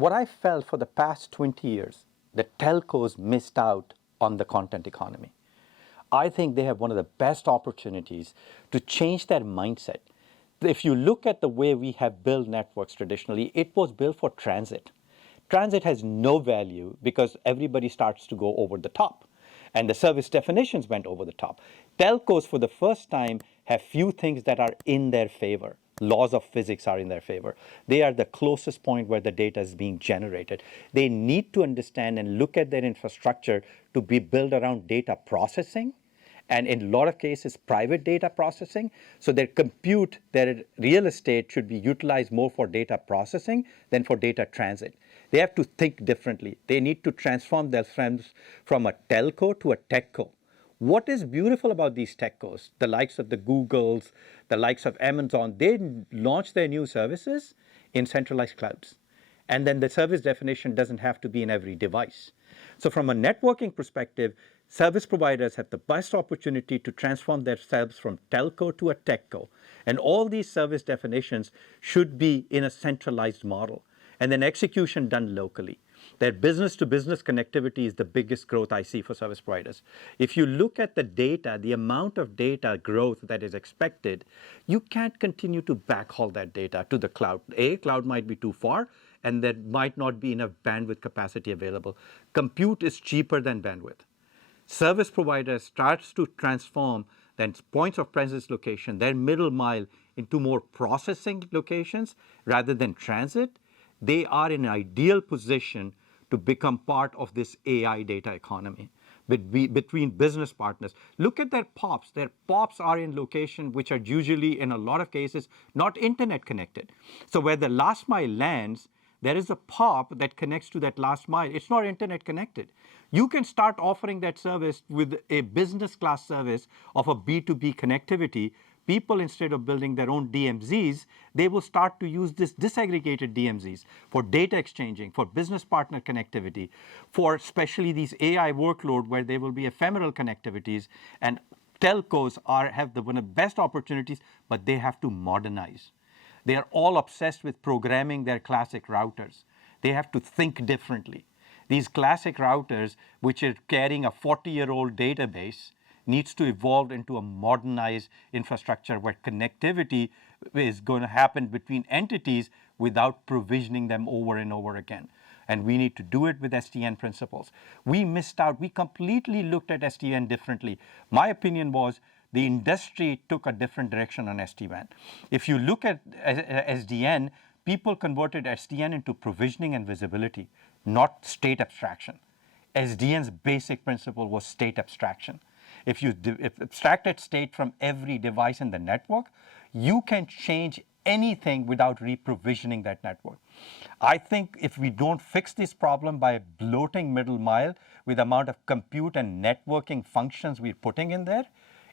what I felt for the past 20 years, the telcos missed out on the content economy. I think they have one of the best opportunities to change their mindset. If you look at the way we have built networks traditionally, it was built for transit. Transit has no value because everybody starts to go over the top, and the service definitions went over the top. Telcos, for the first time, have few things that are in their favor. Laws of physics are in their favor. They are the closest point where the data is being generated. They need to understand and look at their infrastructure to be built around data processing, and in a lot of cases, private data processing. So their compute, their real estate should be utilized more for data processing than for data transit. They have to think differently. They need to transform themselves from a telco to a techco. What is beautiful about these techcos, the likes of the Googles, the likes of Amazon, they launch their new services in centralized clouds. And then the service definition doesn't have to be in every device. So from a networking perspective, service providers have the best opportunity to transform themselves from telco to a techco. And all these service definitions should be in a centralized model, and then execution done locally. Their business-to-business connectivity is the biggest growth I see for service providers. If you look at the data, the amount of data growth that is expected, you can't continue to backhaul that data to the cloud. Cloud might be too far, and there might not be enough bandwidth capacity available. Compute is cheaper than bandwidth. Service providers starts to transform then points of presence location, their middle mile, into more processing locations rather than transit. They are in an ideal position to become part of this AI data economy between business partners. Look at their POPs. Their POPs are in locations which are usually, in a lot of cases, not internet connected. So where the last mile lands, there is a POP that connects to that last mile. It's not internet connected. You can start offering that service with a business class service of a B2B connectivity. People, instead of building their own DMZs, they will start to use this disaggregated DMZs for data exchanging, for business partner connectivity, for especially these AI workload where there will be ephemeral connectivities. And telcos have one of the best opportunities, but they have to modernize. They are all obsessed with programming their classic routers. They have to think differently. These classic routers, which are carrying a 40-year-old database, needs to evolve into a modernized infrastructure where connectivity is going to happen between entities without provisioning them over and over again. And we need to do it with SDN principles. We missed out. We completely looked at SDN differently. My opinion was the industry took a different direction on SD-WAN. If you look at SDN, people converted SDN into provisioning and visibility, not state abstraction. SDN's basic principle was state abstraction. If you abstracted state from every device in the network, you can change anything without reprovisioning that network. I think if we don't fix this problem by bloating middle mile with the amount of compute and networking functions we're putting in there,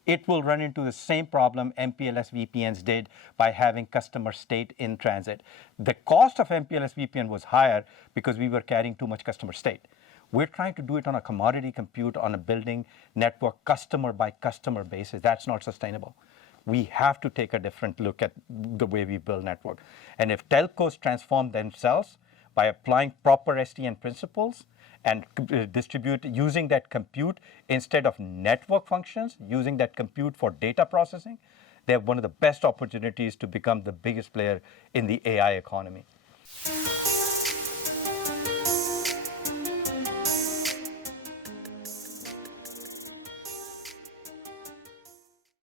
it will run into the same problem MPLS VPNs did by having customer state in transit. The cost of MPLS VPN was higher because we were carrying too much customer state. We're trying to do it on a commodity compute on a building network customer by customer basis. That's not sustainable. We have to take a different look at the way we build network. And if telcos transform themselves by applying proper SDN principles and distribute using that compute instead of network functions, using that compute for data processing, they have one of the best opportunities to become the biggest player in the AI economy.